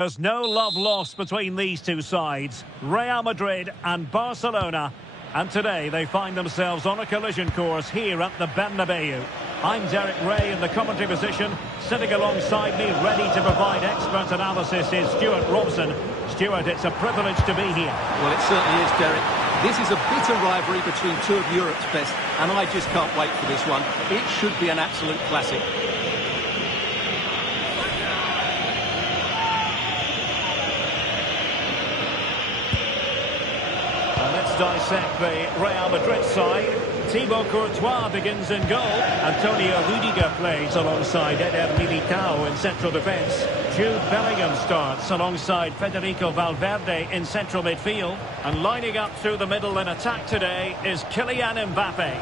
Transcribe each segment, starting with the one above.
There's no love lost between these two sides, Real Madrid and Barcelona. And today they find themselves on a collision course here at the Bernabeu. I'm Derek Ray in the commentary position. Sitting alongside me, ready to provide expert analysis, is Stuart Robson. Stuart, it's a privilege to be here. Well, it certainly is, Derek. This is a bitter rivalry between two of Europe's best, and I just can't wait for this one. It should be an absolute classic. Let's dissect the Real Madrid side. Thibaut Courtois begins in goal. Antonio Rudiger plays alongside Eder Militao in central defence. Jude Bellingham starts alongside Federico Valverde in central midfield. And lining up through the middle in attack today is Kylian Mbappe.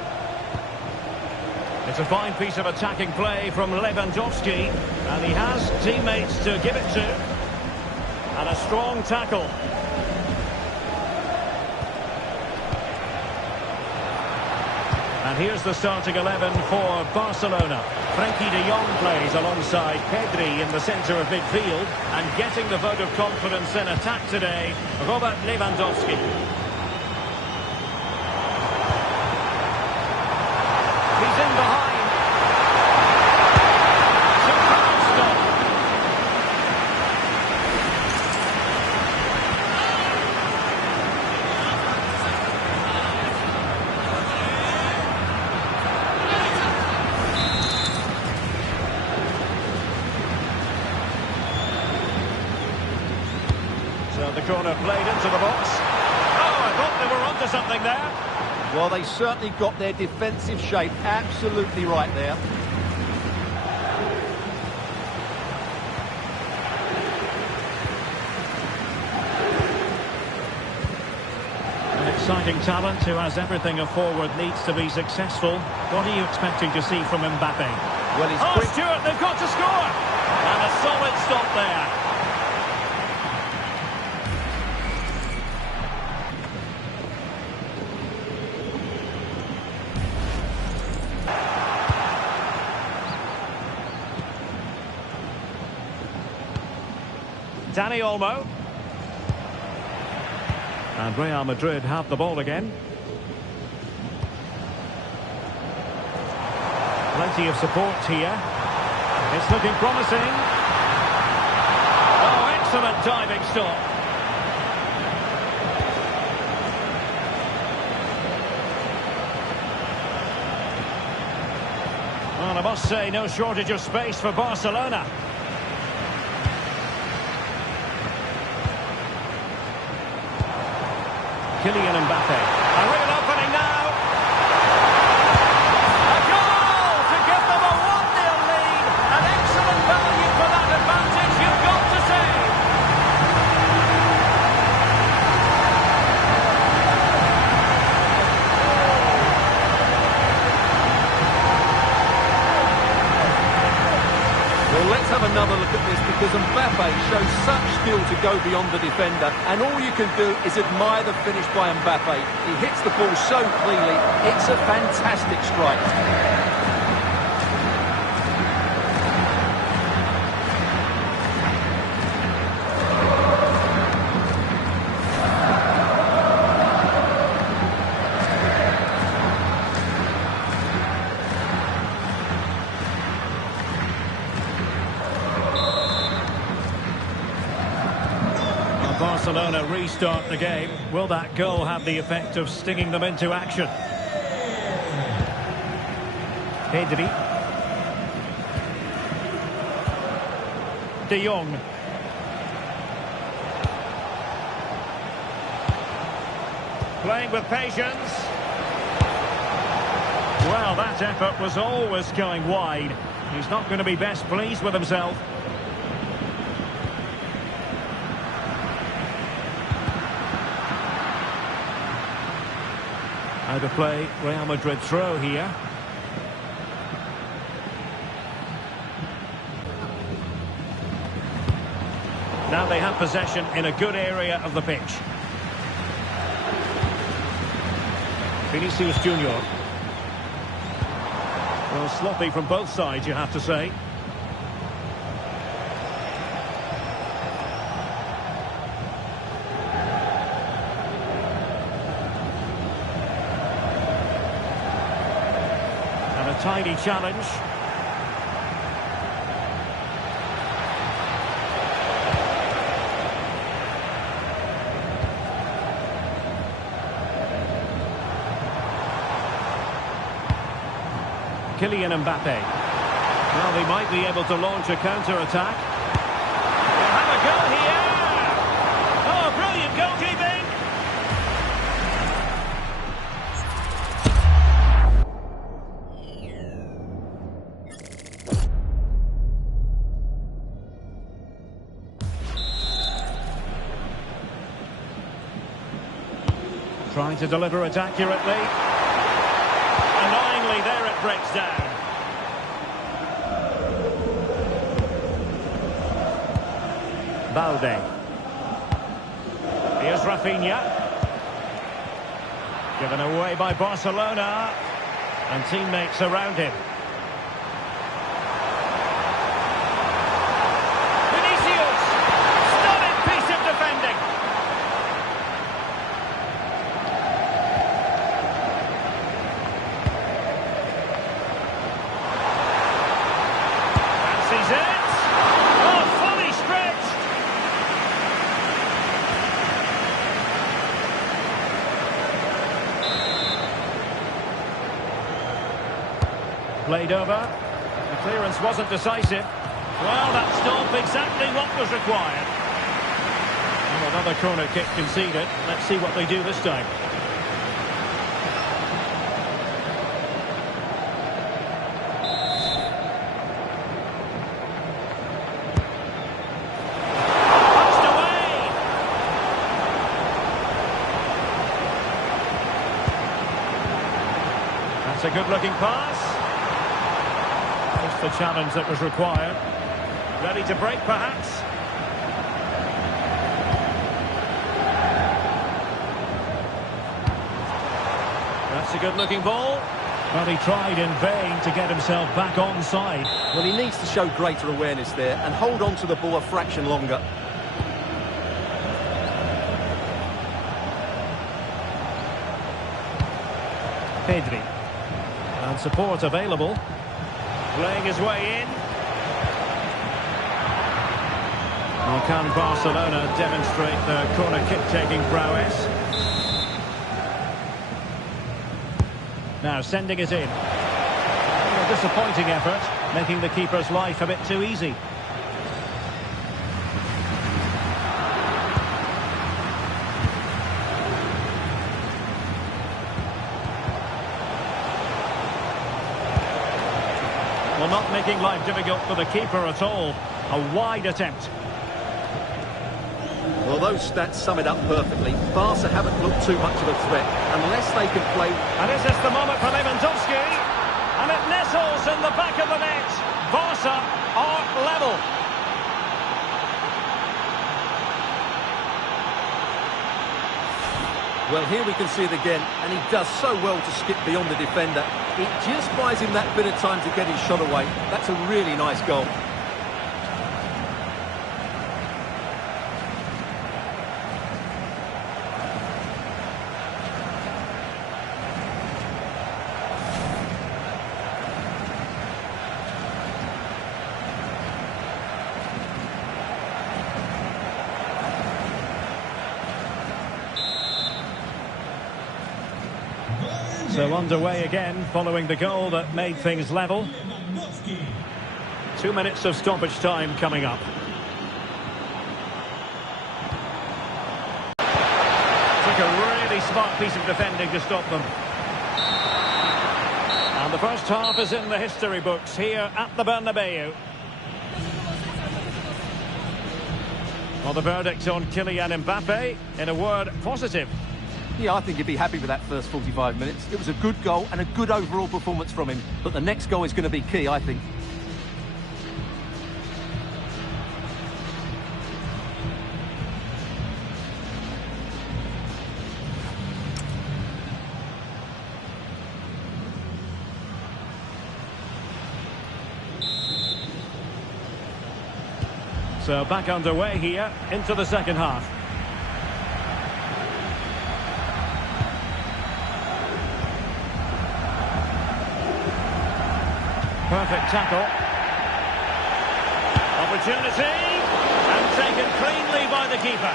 It's a fine piece of attacking play from Lewandowski. And he has teammates to give it to. And a strong tackle. And here's the starting 11 for Barcelona. Frenkie de Jong plays alongside Pedri in the centre of midfield. And getting the vote of confidence in attack today, Robert Lewandowski. He's in behind. Superb stop. So the corner played into the box. Oh, I thought they were onto something there. Well, they certainly got their defensive shape absolutely right there. An exciting talent who has everything a forward needs to be successful. What are you expecting to see from Mbappe? Well, he's quick. Stuart, they've got to score! And a solid stop there. Dani Olmo. And Real Madrid have the ball again. Plenty of support here. It's looking promising. Oh, excellent diving stop. Well, I must say, no shortage of space for Barcelona. Kylian Mbappe. A real opening now. A goal to give them a 1-0 lead. An excellent value for that advantage, you've got to say. Well, let's have another look at this, because Mbappe shows such skill to go beyond the defender, and all you can do is admire the finish by Mbappe. He hits the ball so cleanly, it's a fantastic strike. Barcelona restart the game. Will that goal have the effect of stinging them into action? Pedri. De Jong. Playing with patience. Well, that effort was always going wide. He's not going to be best pleased with himself. Out of play, Real Madrid throw here. Now they have possession in a good area of the pitch. Vinicius Junior. Well, sloppy from both sides, you have to say. tiny challenge. Kylian Mbappe. Well, they might be able to launch a counter-attack. They'll have a go here! Oh, brilliant goalkeeping! Trying to deliver it accurately. Annoyingly, there it breaks down. Balde. Here's Rafinha. Given away by Barcelona. And teammates around him. Vinicius! Stunning piece of defending. Fancies it. Oh, fully stretched. Played over. The clearance wasn't decisive. Well, that stopped exactly what was required. And another corner kick conceded. Let's see what they do this time. Punched away. That's a good-looking pass. Just the challenge that was required. Ready to break, perhaps? That's a good-looking ball. Well, he tried in vain to get himself back onside. Well, he needs to show greater awareness there and hold on to the ball a fraction longer. Pedri. And support available. Playing his way in. Well, can Barcelona demonstrate their corner kick-taking prowess? Now sending it in. A disappointing effort, making the keeper's life a bit too easy. Well, not making life difficult for the keeper at all. A wide attempt. Well, those stats sum it up perfectly. Barca haven't looked too much of a threat unless they can play. And is this the moment for Lewandowski? And it nestles in the back of the net. Barca are level. Well, here we can see it again, and he does so well to skip beyond the defender. It just buys him that bit of time to get his shot away. That's a really nice goal. So underway again, following the goal that made things level. 2 minutes of stoppage time coming up. Took a really smart piece of defending to stop them. And the first half is in the history books here at the Bernabeu. Well, the verdict on Kylian Mbappe, in a word, positive. Yeah, I think he'd be happy with that first 45 minutes. It was a good goal and a good overall performance from him. But the next goal is going to be key, I think. So back underway here into the second half. Perfect tackle. Opportunity. And taken cleanly by the keeper.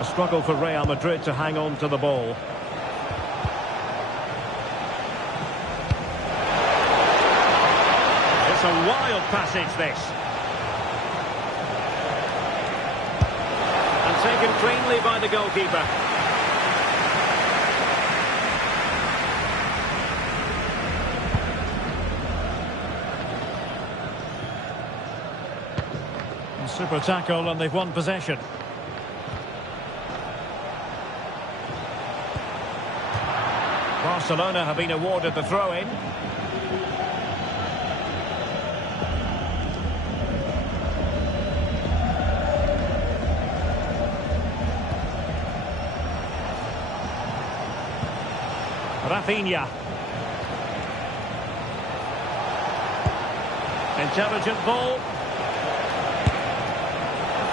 A struggle for Real Madrid to hang on to the ball. It's a wild passage, this. And taken cleanly by the goalkeeper. And super tackle, and they've won possession. Barcelona have been awarded the throw-in. Rafinha. Intelligent ball.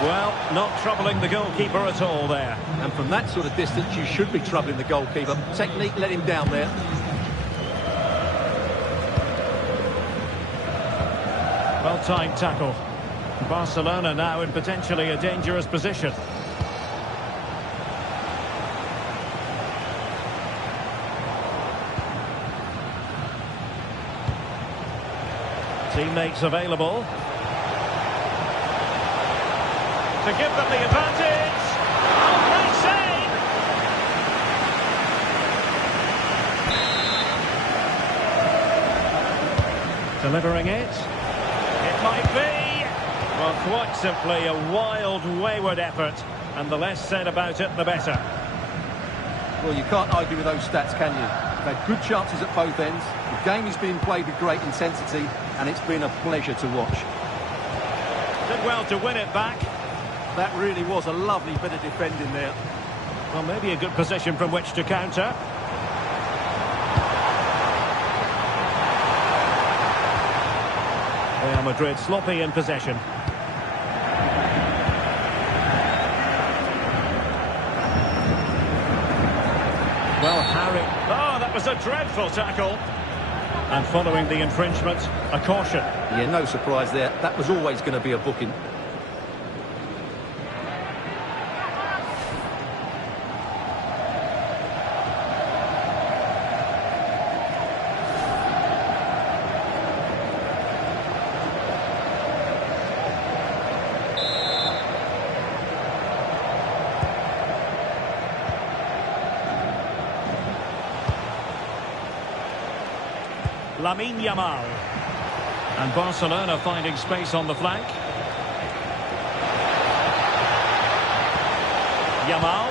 Well, not troubling the goalkeeper at all there. And from that sort of distance, you should be troubling the goalkeeper. Technique let him down there. Well-timed tackle. Barcelona now in potentially a dangerous position. Teammates available. To give them the advantage. Oh, great save! Delivering it. It might be. Well, quite simply a wild, wayward effort. And the less said about it, the better. Well, you can't argue with those stats, can you? They've had good chances at both ends. The game is being played with great intensity, and it's been a pleasure to watch. Did well to win it back. That really was a lovely bit of defending there. Well, maybe a good position from which to counter. Real Madrid sloppy in possession. Well, Harry... Oh, that was a dreadful tackle. And following the infringement, a caution. Yeah, no surprise there. That was always going to be a booking. Yamal. And Barcelona finding space on the flank. Yamal.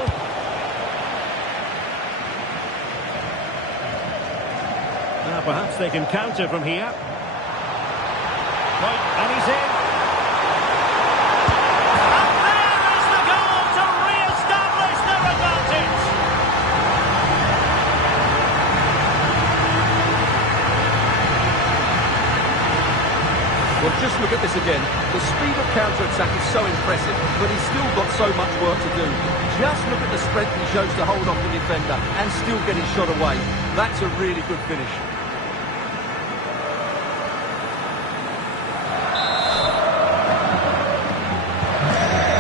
Now perhaps they can counter from here. Right, and he's in. And there is the goal to re-establish their advantage. Well, just look at this again. The speed of counter-attack is so impressive, but he's still got so much work to do. Just look at the strength he shows to hold off the defender and still get his shot away. That's a really good finish.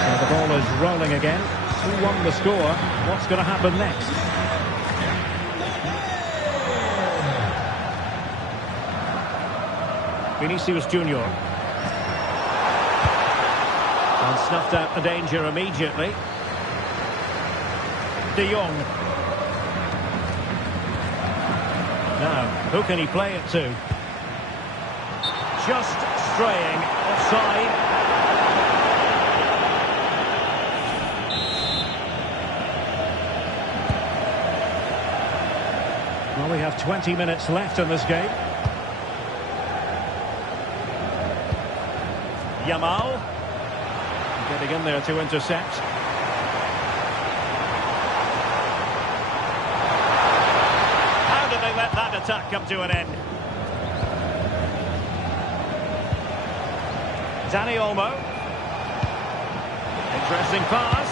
So the ball is rolling again. 2-1 the score. What's going to happen next? Vinicius Junior. And snuffed out the danger immediately. De Jong. Now, who can he play it to? Just straying offside. Well, we have 20 minutes left in this game. Yamal getting in there to intercept. How did they let that attack come to an end? Dani Olmo. Interesting pass.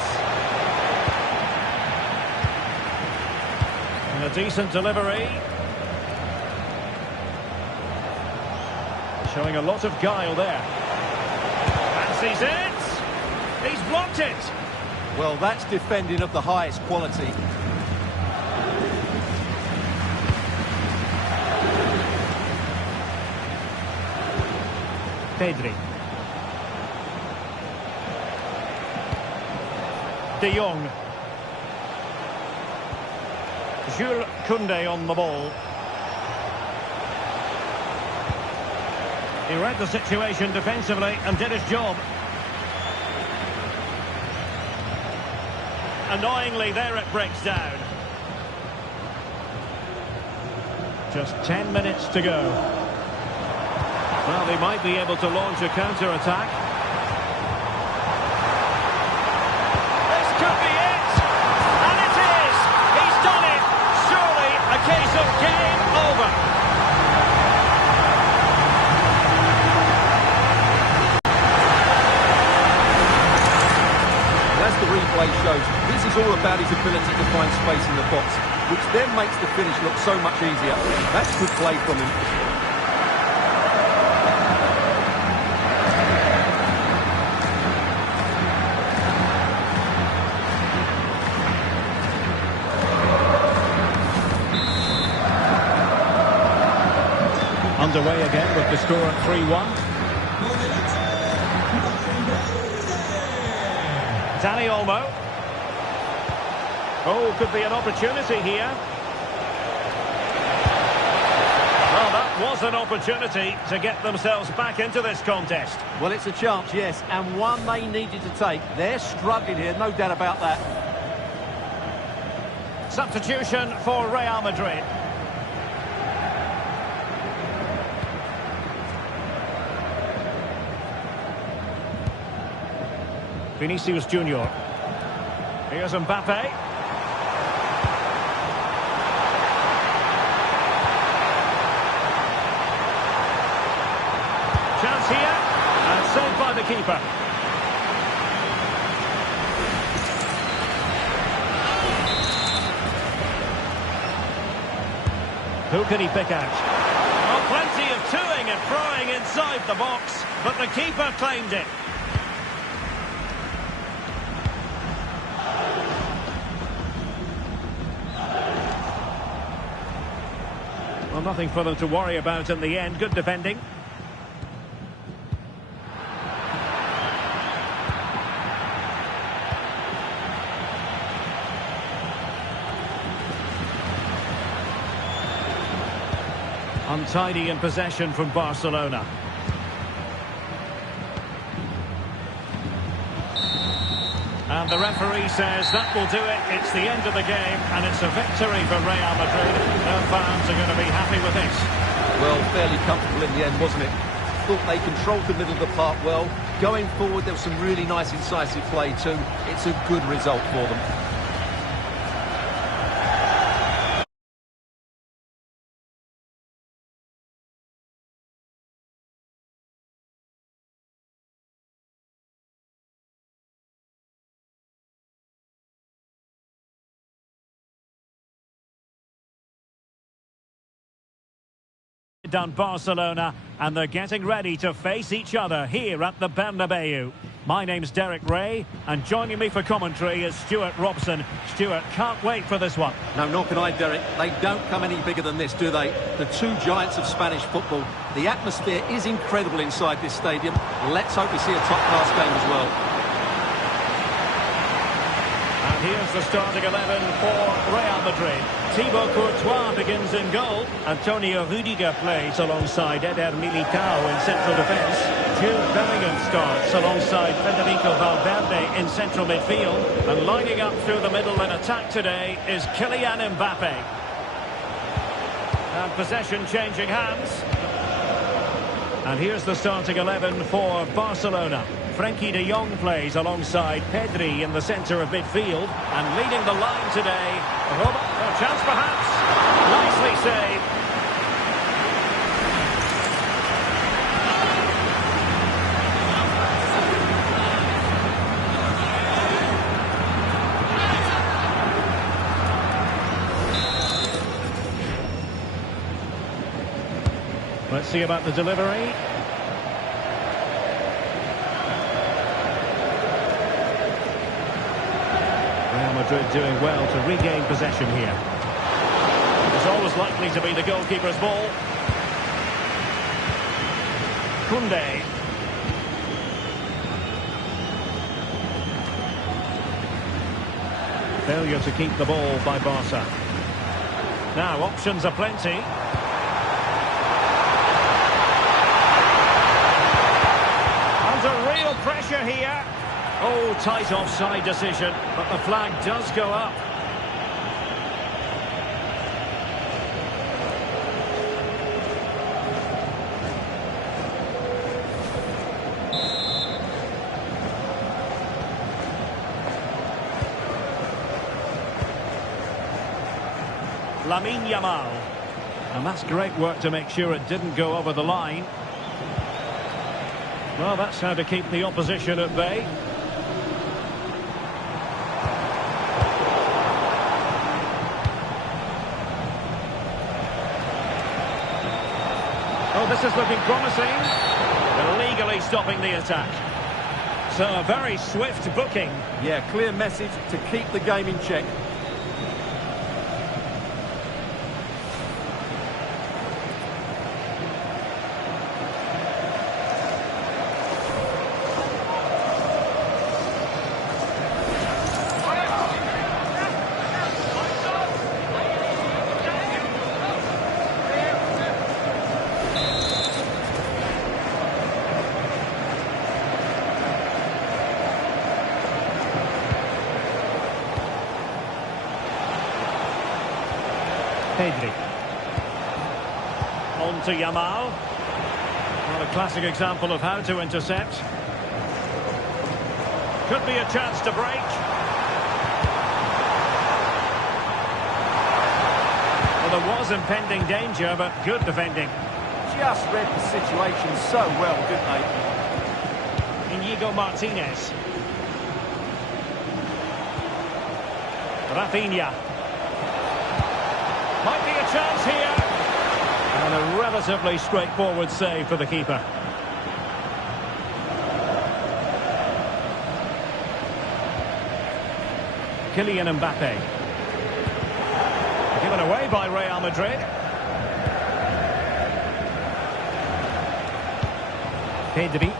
And a decent delivery. Showing a lot of guile there. Fancies it. He's blocked it. Well, that's defending of the highest quality. Pedri. De Jong. Jules Koundé on the ball. He read the situation defensively and did his job. Annoyingly, there it breaks down. Just 10 minutes to go. Well, they might be able to launch a counter-attack. This could be it! And it is! He's done it! Surely a case of game over. As the replay shows, this is all about his ability to find space in the box, which then makes the finish look so much easier. That's good play from him. Underway again with the score at 3-1. Danny Olmo. Oh, could be an opportunity here. Well, that was an opportunity to get themselves back into this contest. Well, it's a chance, yes, and one they needed to take. They're struggling here, no doubt about that. Substitution for Real Madrid. Vinicius Junior. Here's Mbappe. Chance here, and saved by the keeper. Who can he pick out? Oh, plenty of toing and throwing inside the box, but the keeper claimed it. Well, nothing for them to worry about in the end. Good defending. Untidy in possession from Barcelona. And the referee says that will do it. It's the end of the game, and it's a victory for Real Madrid. Their fans are going to be happy with this. Well, fairly comfortable in the end, wasn't it? Thought they controlled the middle of the park well. Going forward, there was some really nice incisive play too. It's a good result for them. Done Barcelona, and they're getting ready to face each other here at the Bernabeu. My name's Derek Ray, and joining me for commentary is Stuart Robson. Stuart, can't wait for this one. No, nor can I, Derek. They don't come any bigger than this, do they? The two giants of Spanish football. The atmosphere is incredible inside this stadium. Let's hope we see a top-class game as well. And here's the starting 11 for Real Madrid. Thibaut Courtois begins in goal. Antonio Rudiger plays alongside Eder Militao in central defence. Jude Bellingham starts alongside Federico Valverde in central midfield. And lining up through the middle in attack today is Kylian Mbappe. And possession changing hands. And here's the starting 11 for Barcelona. Frenkie de Jong plays alongside Pedri in the centre of midfield. And leading the line today, a chance perhaps. Nicely saved. Let's see about the delivery. Real Madrid doing well to regain possession here. It's always likely to be the goalkeeper's ball. Koundé. Failure to keep the ball by Barca. Now options are plenty. Under real pressure here. Oh, tight offside decision, but the flag does go up. Lamine Yamal. And that's great work to make sure it didn't go over the line. Well, that's how to keep the opposition at bay. Oh, this is looking promising. Illegally stopping the attack. So a very swift booking. Yeah, clear message to keep the game in check. Pedri. On to Yamal. Well, a classic example of how to intercept. Could be a chance to break. Well, there was impending danger, but good defending. Just read the situation so well, didn't they? Inigo Martinez. Rafinha. Might be a chance here. And a relatively straightforward save for the keeper. Kylian Mbappe. Given away by Real Madrid. Pedri.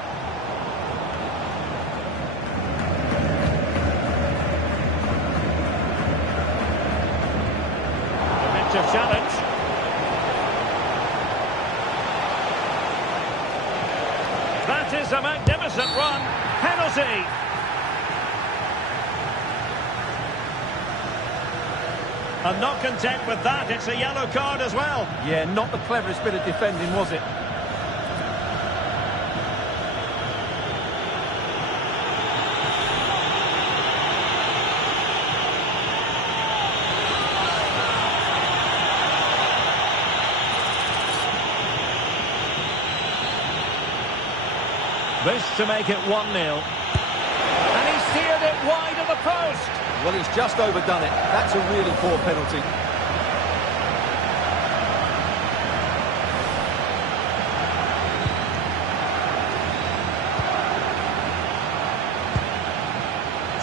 Of challenge. That is a magnificent run. Penalty. And not content with that, it's a yellow card as well. Yeah, not the cleverest bit of defending, was it? This to make it 1-0. And he steered it wide of the post. Well, he's just overdone it. That's a really poor penalty.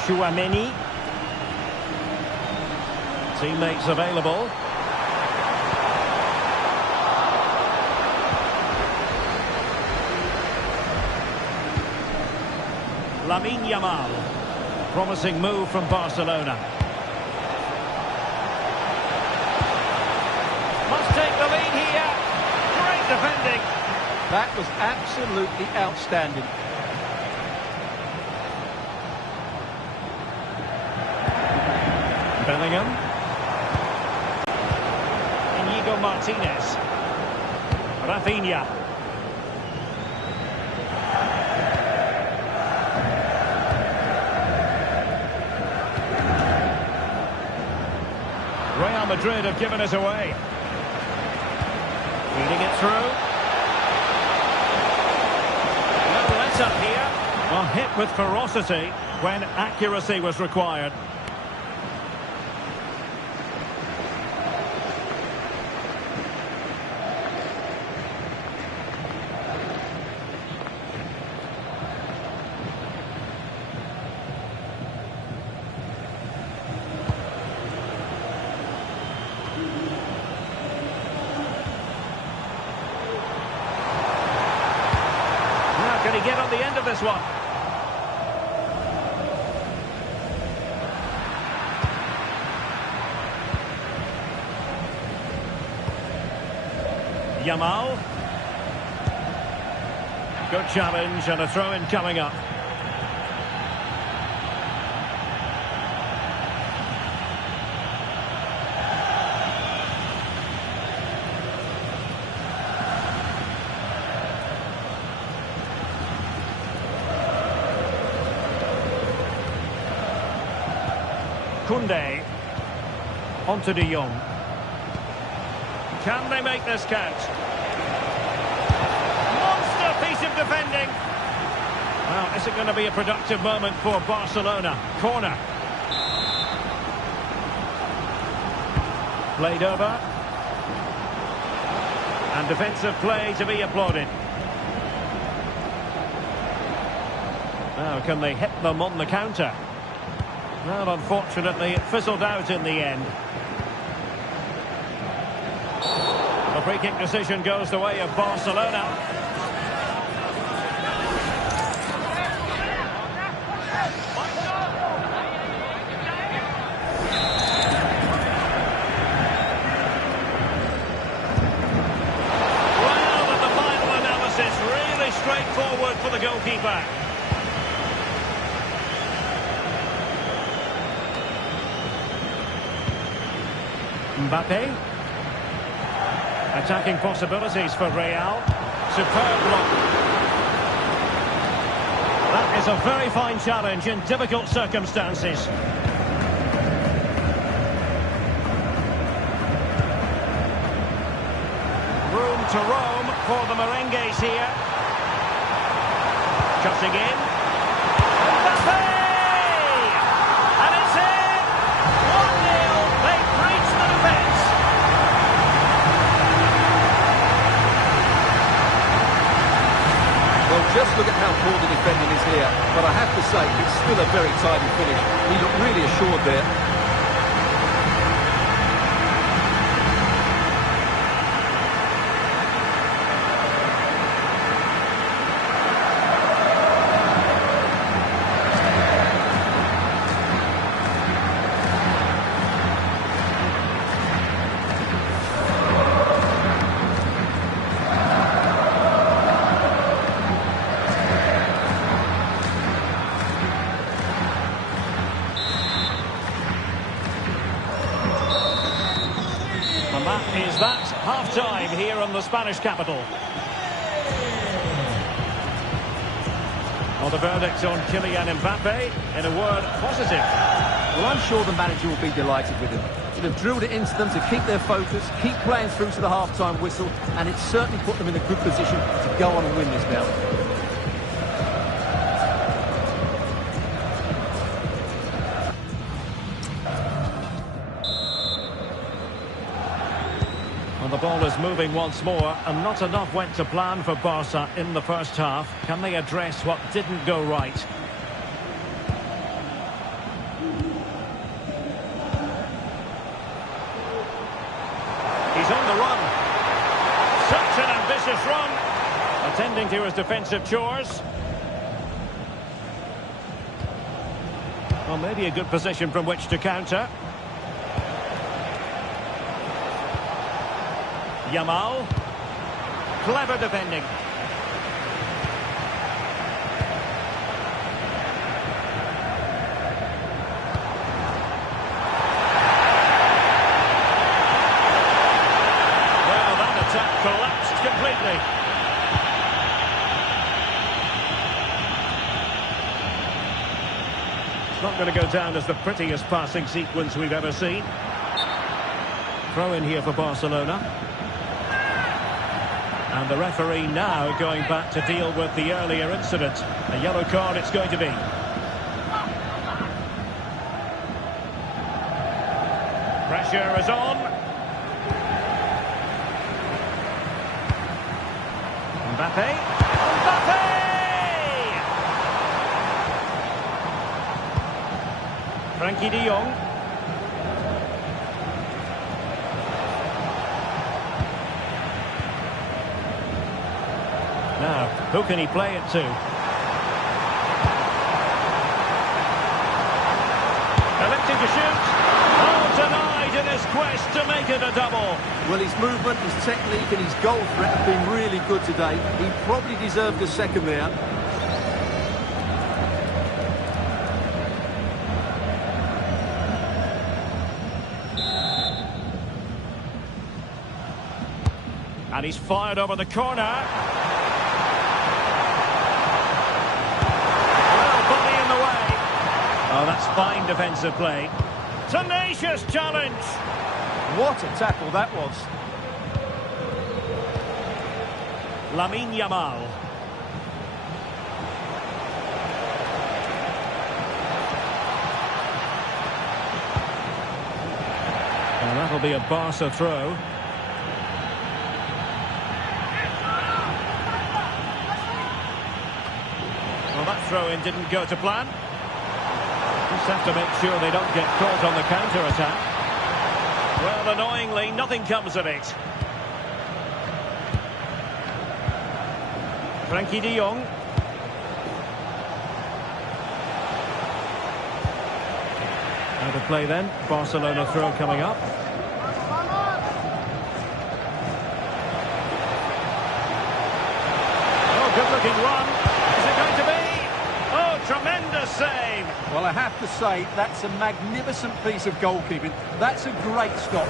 Chouameni. Teammates available. Lamine Yamal. Promising move from Barcelona. Must take the lead here. Great defending. That was absolutely outstanding. Bellingham. Inigo Martinez. Rafinha. Real Madrid have given it away. Feeding it through. No let-up here. Well, hit with ferocity when accuracy was required. get on the end of this one? Yamal. Good challenge and a throw-in coming up. Koundé. On to De Jong. Can they make this count? Monster piece of defending. Well, is it going to be a productive moment for Barcelona? Corner. Played over. And defensive play to be applauded. Now, can they hit them on the counter? Well, unfortunately, it fizzled out in the end. The free kick decision goes the way of Barcelona. Well, and the final analysis, really straightforward for the goalkeeper. Mbappe. Attacking possibilities for Real. Superb block. That is a very fine challenge in difficult circumstances. Room to roam for the merengues here. Cutting in. Mbappe! And it's in! 1-0. They breach the defence. Well, just look at how poor the defending is here. But I have to say, it's still a very tidy finish. He looked really assured there. And that is that half-time here in the Spanish capital. Well, the verdict on Kylian Mbappe, in a word, positive. Well, I'm sure the manager will be delighted with him. He'd have drilled it into them to keep their focus, keep playing through to the half-time whistle, and it's certainly put them in a good position to go on and win this now. And the ball is moving once more, and not enough went to plan for Barca in the first half. Can they address what didn't go right? He's on the run. Such an ambitious run. Attending to his defensive chores. Well, maybe a good position from which to counter. Yamal. Clever defending. Well, that attack collapsed completely. It's not going to go down as the prettiest passing sequence we've ever seen. Throw in here for Barcelona. And the referee now going back to deal with the earlier incident. A yellow card it's going to be. Pressure is on. Mbappe. Mbappe! Frankie de Jong. Now, who can he play it to? his quest to make it a double. Well, his movement, his technique and his goal threat have been really good today. He probably deserved a second there. And he's fired over the corner. Well, body in the way. Oh, that's fine defensive play. Tenacious challenge. What a tackle that was. Lamine Yamal. And that'll be a Barca throw. Well, that throw-in didn't go to plan. Just have to make sure they don't get caught on the counter-attack. Well, annoyingly, nothing comes of it. Frankie de Jong. Out of play then. Barcelona throw coming up. Oh, good-looking run. Is it going to be? Oh, tremendous save. Well, I have to say, that's a magnificent piece of goalkeeping. That's a great stop.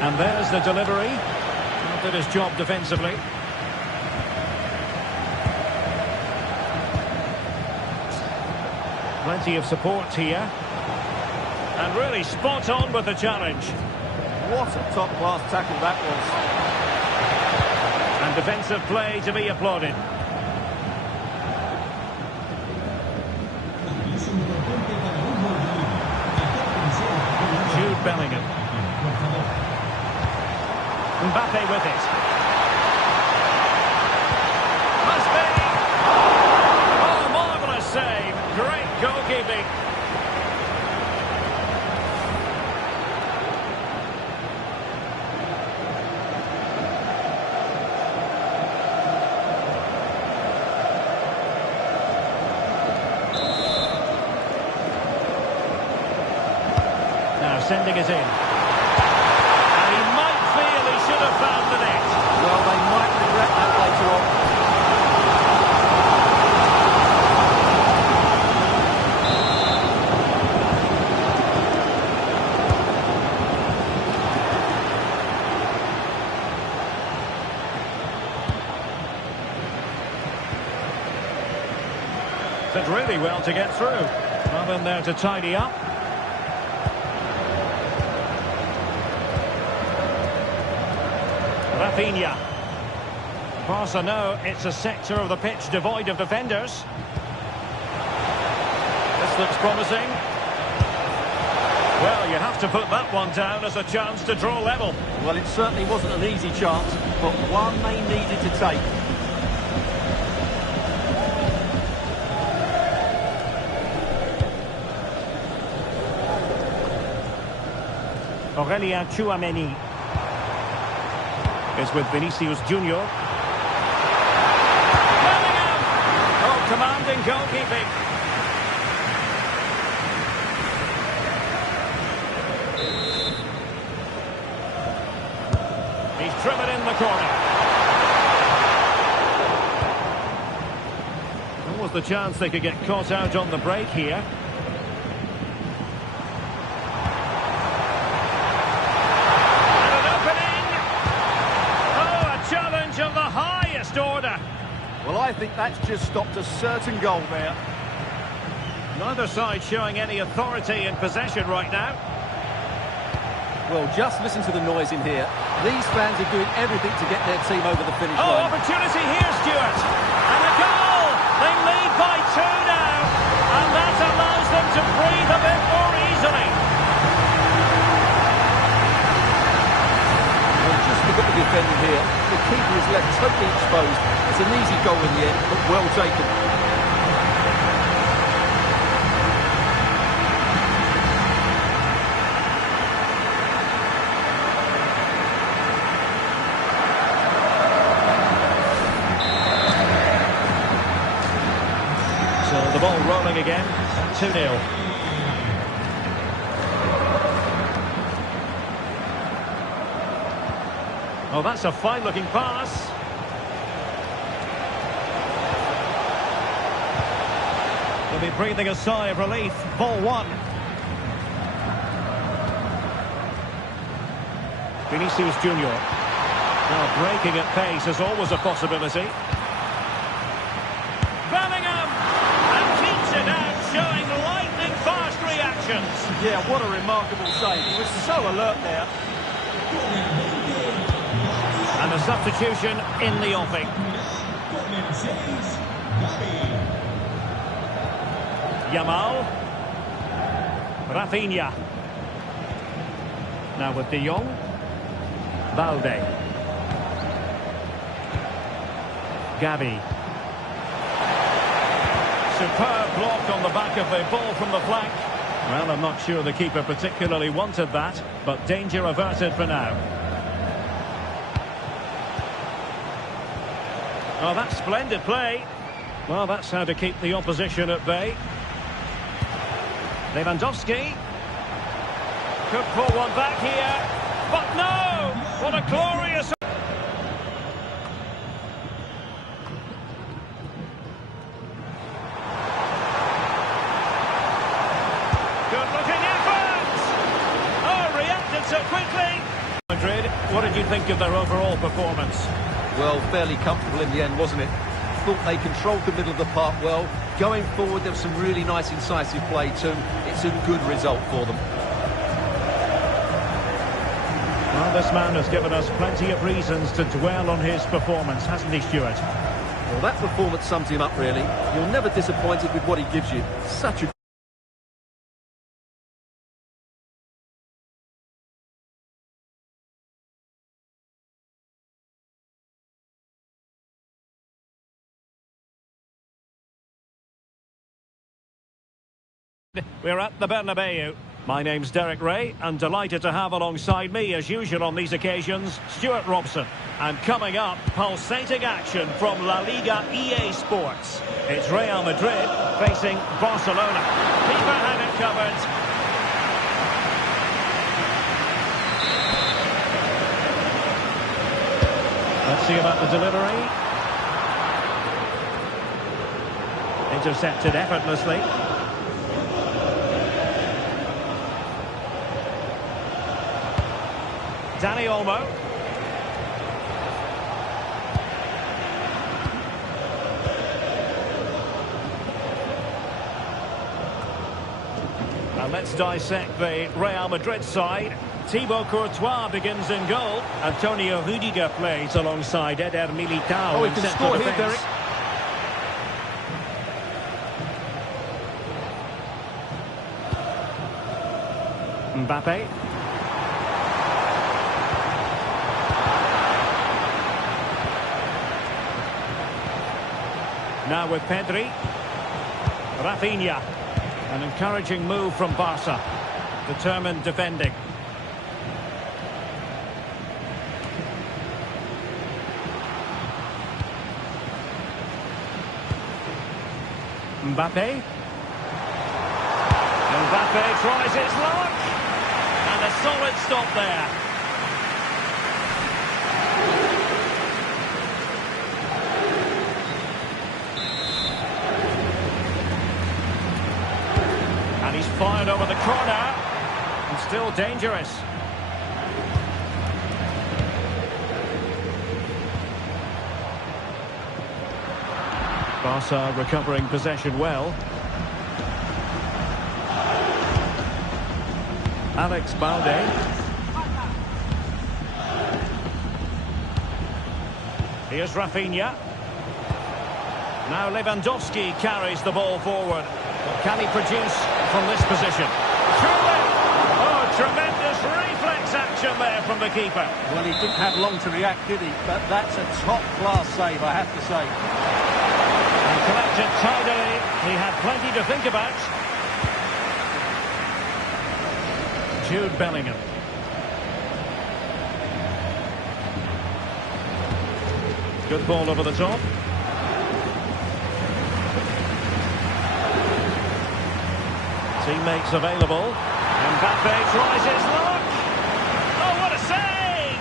And there's the delivery. Not did his job defensively. Plenty of support here. And really spot on with the challenge. What a top-class tackle that was. And defensive play to be applauded. Jude Bellingham. Mbappe with it. Must be. Oh, marvellous save. Great goalkeeping. Now sending it in. Should have found the net. Well, they might regret that later on. Did really well to get through. Nothing there to tidy up. Rafinha. Barca know it's a sector of the pitch devoid of defenders. This looks promising. Well, you have to put that one down as a chance to draw level. Well, it certainly wasn't an easy chance, but one they needed to take. Aurelien Tchouameni is with Vinicius Junior. Bellingham! Oh, commanding goalkeeping. He's driven in the corner. What was the chance they could get caught out on the break here? Of the highest order. Well, I think that's just stopped a certain goal there. Neither side showing any authority in possession right now. Well, just listen to the noise in here. These fans are doing everything to get their team over the finish line. Oh, opportunity here, Stuart. And a goal! They lead by 2 now. And that allows them to breathe a bit more easily. Well, just look at the defending here. The keeper is left totally exposed. It's an easy goal in the end, but well taken. The ball rolling again. 2-0. Oh, that's a fine-looking pass. They'll be breathing a sigh of relief. Ball one. Vinicius Junior. Now breaking at pace is always a possibility. Bellingham! And keeps it out, showing lightning-fast reactions. Yeah, what a remarkable save. He was so alert there. And a substitution in the offing. Yamal. Rafinha. Now with De Jong. Balde. Gavi. Superb block on the back of the ball from the flank. Well, I'm not sure the keeper particularly wanted that, but danger averted for now. Oh, that's splendid play. Well, that's how to keep the opposition at bay. Lewandowski. Could pull one back here. But no! What a glorious... Good-looking effort! Oh, reacted so quickly! Madrid, what did you think of their overall performance? Well, fairly comfortable in the end, wasn't it? Thought they controlled the middle of the park well. Going forward, there was some really nice incisive play too. It's a good result for them. Well, this man has given us plenty of reasons to dwell on his performance, hasn't he, Stuart? Well, that performance sums him up, really. You're never disappointed with what he gives you. Such a... We're at the Bernabeu. My name's Derek Ray, and delighted to have alongside me, as usual on these occasions, Stuart Robson. And coming up, pulsating action from La Liga EA Sports. It's Real Madrid facing Barcelona. Keeper had it covered. Let's see about the delivery. Intercepted effortlessly. Dani Olmo. And let's dissect the Real Madrid side. Thibaut Courtois begins in goal. Antonio Rudiger plays alongside Eder Militao. Oh, he in can central score here, defence. Derek. Mbappe. Now with Pedri. Rafinha. An encouraging move from Barca. Determined defending. Mbappe. Mbappe tries his luck. And a solid stop there. And he's fired over the corner. And still dangerous. Barca recovering possession well. Alex Balde. Here's Rafinha. Now Lewandowski carries the ball forward. Can he produce from this position? Truly! Oh, tremendous reflex action there from the keeper. Well, he didn't have long to react, did he? But that's a top-class save, I have to say. And collected tidily. He had plenty to think about. Jude Bellingham. Good ball over the top. Teammates available. Mbappe tries his luck. Oh, what a save!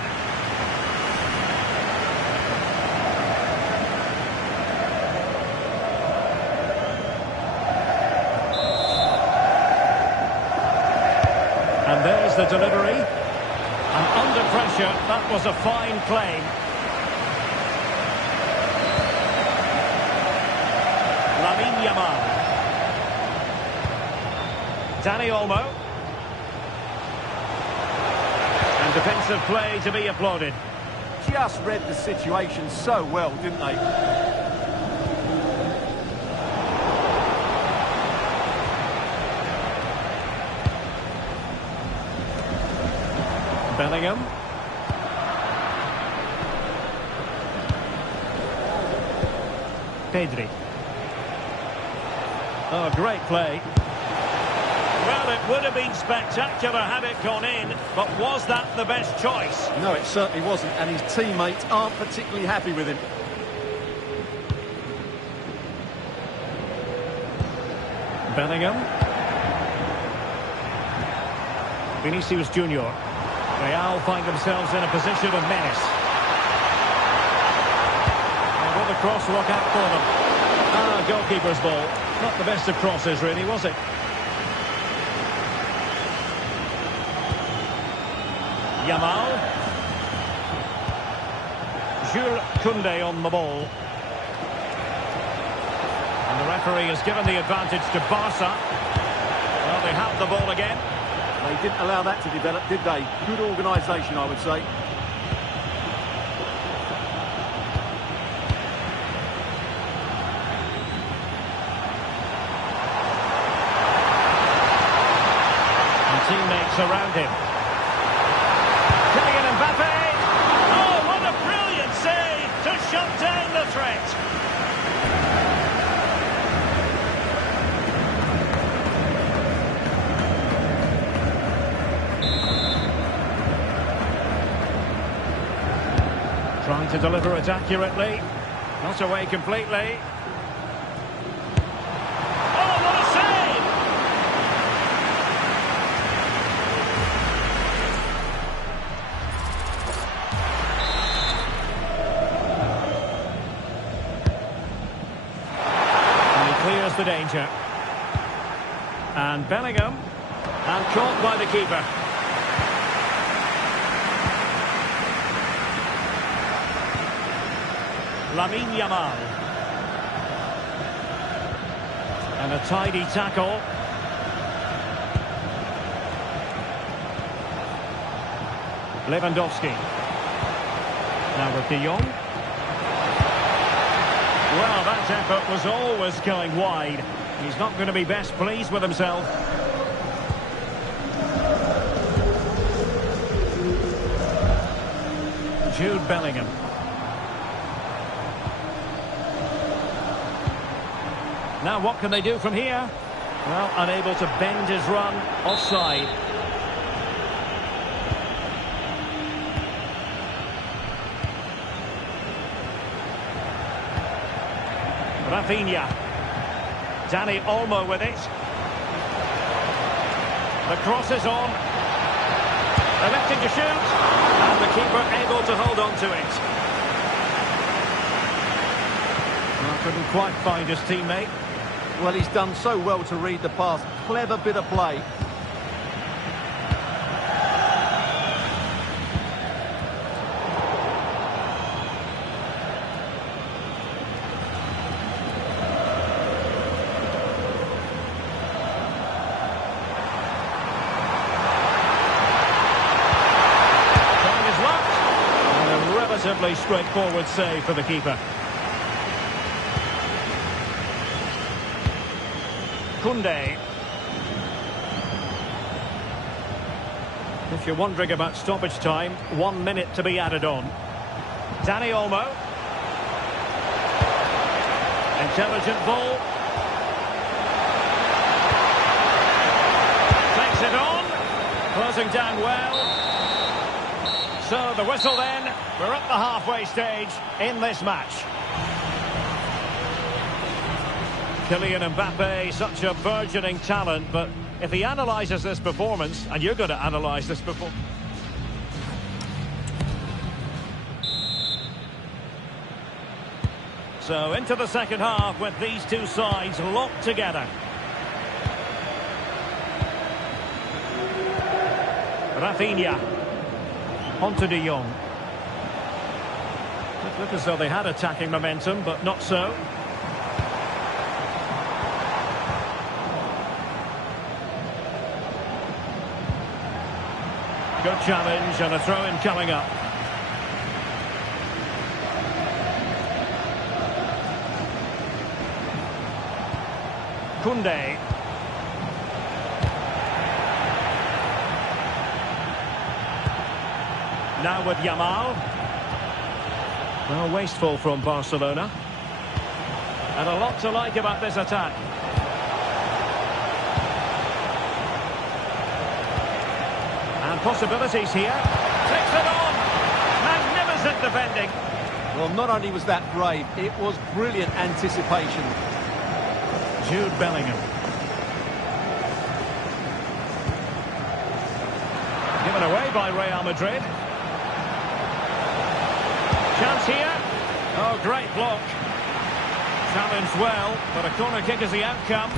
And there's the delivery. And under pressure, that was a fine claim. Lamine Yamal. Dani Olmo. And defensive play to be applauded. Just read the situation so well, didn't they? Bellingham. Pedri. Oh, great play. Well, it would have been spectacular had it gone in, but was that the best choice? No, it certainly wasn't, and his teammates aren't particularly happy with him. Bellingham. Vinicius Junior. Real find themselves in a position of menace. And will the cross work out for them? Ah, goalkeeper's ball. Not the best of crosses, really, was it? Yamal. Jules Koundé on the ball. And the referee has given the advantage to Barca. Well, they have the ball again. They didn't allow that to develop, did they? Good organisation, I would say. And teammates around him. Kylian Mbappe. Oh, what a brilliant save to shut down the threat. Trying to deliver it accurately. Not away completely. Oh, what a save! And he clears the danger. And Bellingham. And caught by the keeper. Lamine Yamal. And a tidy tackle. Lewandowski. Now with De Jong. Well, that effort was always going wide. He's not going to be best pleased with himself. Jude Bellingham. Now what can they do from here? Well, unable to bend his run. Offside. Rafinha. Dani Olmo with it. The cross is on. They're lifting to shoot. And the keeper able to hold on to it. Well, couldn't quite find his teammate. Well, he's done so well to read the pass. Clever bit of play. Trying his luck. And a relatively straightforward save for the keeper. Koundé. If you're wondering about stoppage time, 1 minute to be added on. Dani Olmo. Intelligent ball. Takes it on. Closing down well. So the whistle then. We're at the halfway stage in this match. Kylian Mbappe, such a burgeoning talent, but if he analyses this performance, and you're going to analyse this performance... So into the second half with these two sides locked together. Rafinha. Onto De Jong. It looked as though they had attacking momentum, but not so. Good challenge and a throw-in coming up. Koundé. Now with Yamal. Well, wasteful from Barcelona. And a lot to like about this attack. And possibilities here. Takes it on. Magnificent defending. Well, not only was that brave, it was brilliant anticipation. Jude Bellingham. Given away by Real Madrid. Chance here. Oh, great block. Challenged well, but a corner kick is the outcome.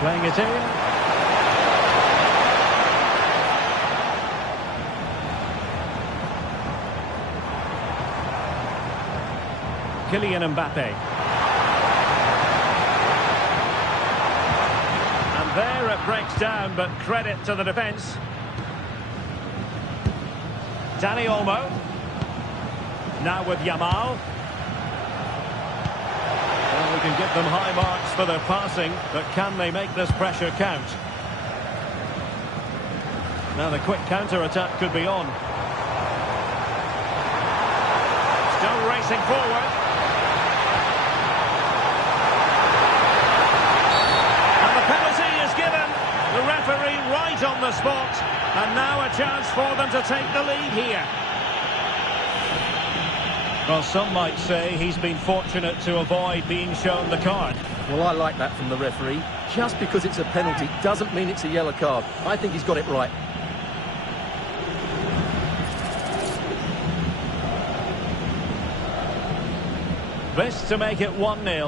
Playing it in. Kylian Mbappe. And there it breaks down, but credit to the defence. Dani Olmo. Now with Yamal. Well, we can give them high marks for their passing, but can they make this pressure count? Now the quick counter-attack could be on. Still racing forward. And the penalty is given. The referee right on the spot. And now a chance for them to take the lead here. Well, some might say he's been fortunate to avoid being shown the card. Well, I like that from the referee. Just because it's a penalty doesn't mean it's a yellow card. I think he's got it right. This to make it 1-0. And in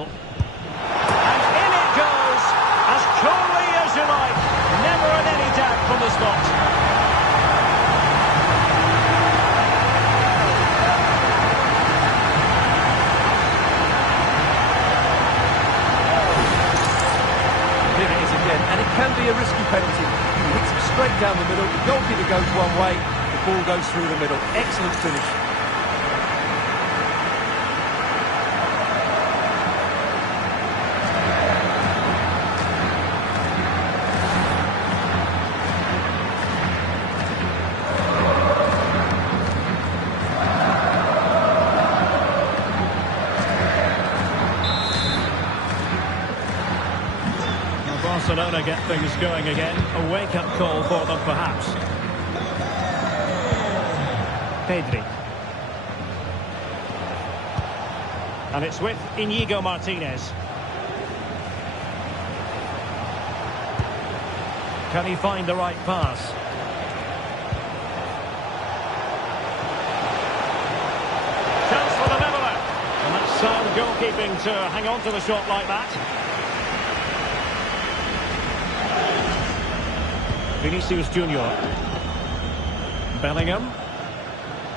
it goes, as coolly as you like. Never had any doubt from the spot. And it can be a risky penalty. He hits it straight down the middle. The goalkeeper goes one way. The ball goes through the middle. Excellent finish. Barcelona get things going again. A wake-up call for them, perhaps. Pedri. And it's with Íñigo Martínez. Can he find the right pass? Chance for the leveller. And that's sound goalkeeping to hang on to the shot like that. Vinicius Junior. Bellingham.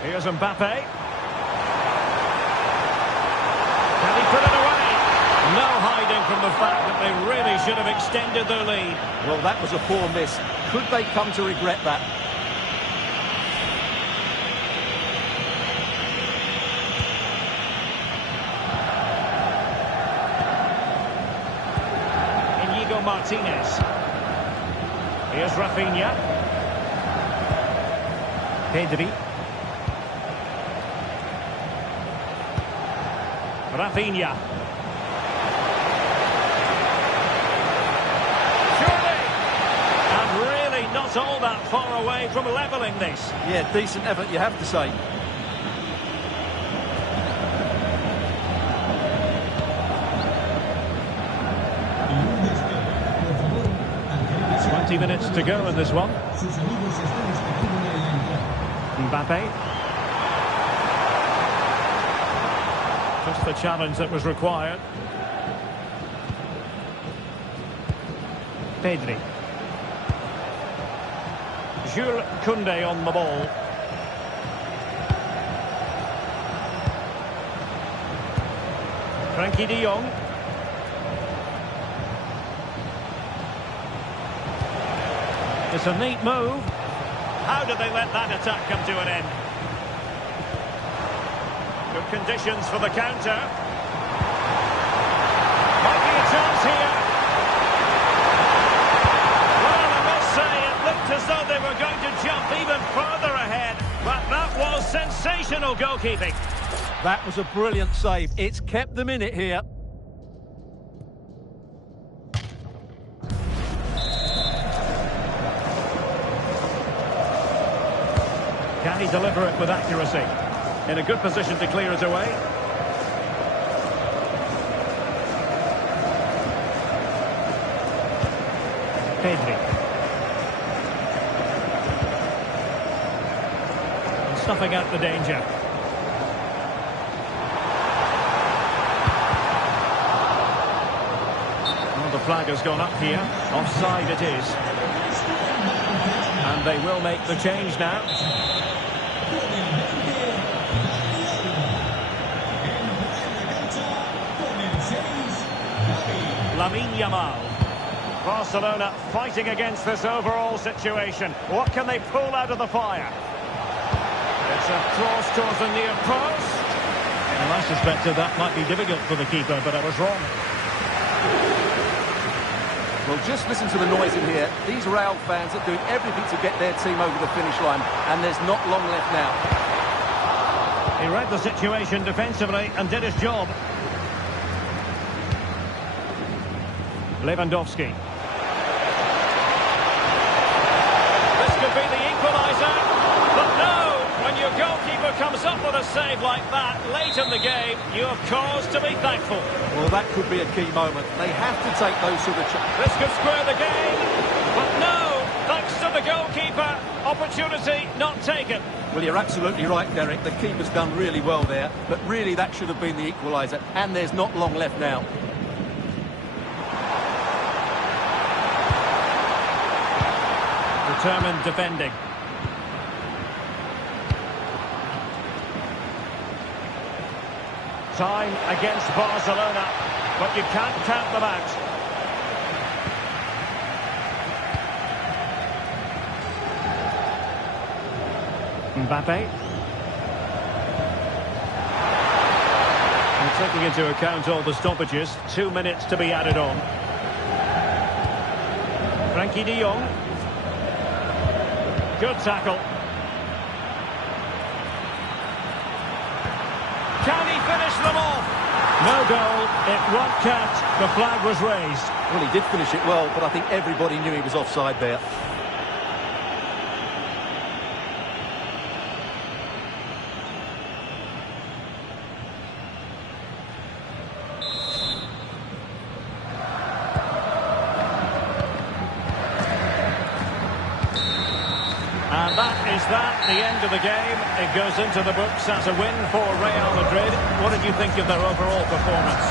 Here's Mbappe. Can he put it away? No hiding from the fact that they really should have extended their lead. Well, that was a poor miss. Could they come to regret that? Íñigo Martínez. Here's Rafinha. Pedri. Rafinha. Surely! And really not all that far away from levelling this. Yeah, decent effort, you have to say. 20 minutes to go in this one. Mbappe. Just the challenge that was required. Pedri. Jules Koundé on the ball. Frankie de Jong. It's a neat move. How did they let that attack come to an end? Good conditions for the counter. Might be a chance here. Well, I must say, it looked as though they were going to jump even further ahead. But that was sensational goalkeeping. That was a brilliant save. It's kept them in it here. Can he deliver it with accuracy? In a good position to clear it away. Pedri. Stuffing out the danger. Well, the flag has gone up here. Offside it is. And they will make the change now. Lamine Yamal. Barcelona fighting against this overall situation. What can they pull out of the fire? It's a cross towards the near post. Well, I suspected that might be difficult for the keeper, but I was wrong. Well, just listen to the noise in here. These Real fans are doing everything to get their team over the finish line, and there's not long left now. He read the situation defensively and did his job. Lewandowski. This could be the equaliser, but no! When your goalkeeper comes up with a save like that late in the game, you have cause to be thankful. Well, that could be a key moment. They have to take those sort of chances. This could square the game, but no! Thanks to the goalkeeper, opportunity not taken. Well, you're absolutely right, Derek. The keeper's done really well there, but really that should have been the equaliser, and there's not long left now. Determined defending. Time against Barcelona, but you can't count them out. Mbappe. And taking into account all the stoppages, 2 minutes to be added on. Frankie de Jong. Good tackle. Can he finish them off? No goal. It won't count. The flag was raised. Well, he did finish it well, but I think everybody knew he was offside there. And that is the end of the game. It goes into the books as a win for Real Madrid. What did you think of their overall performance?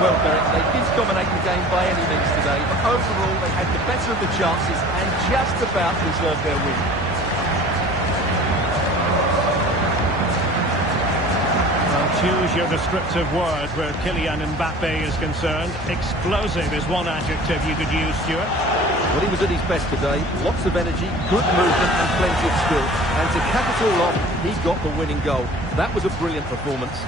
Well, Derek, they didn't dominate the game by any means today, but overall they had the better of the chances and just about deserved their win. Well, choose your descriptive word where Kylian Mbappe is concerned. Explosive is one adjective you could use, Stuart. Well, he was at his best today. Lots of energy, good movement and plenty of skill. And to cap it all off, he got the winning goal. That was a brilliant performance.